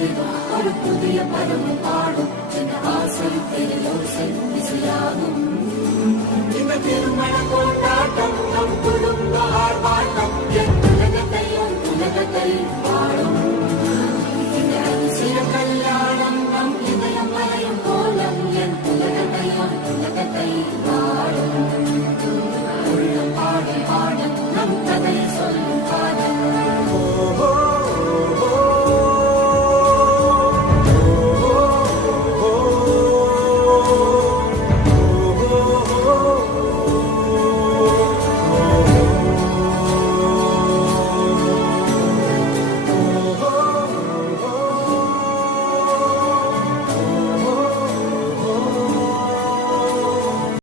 பெருகும் ஒரு புதிய பருவம் பாடும் என ஆசை பெருவோசை இசையாகும். இந்த திருமண கொண்டாட்டம் நம் குடும்ப ஆர்ப்பாட்டம் என் உலகத்தையும்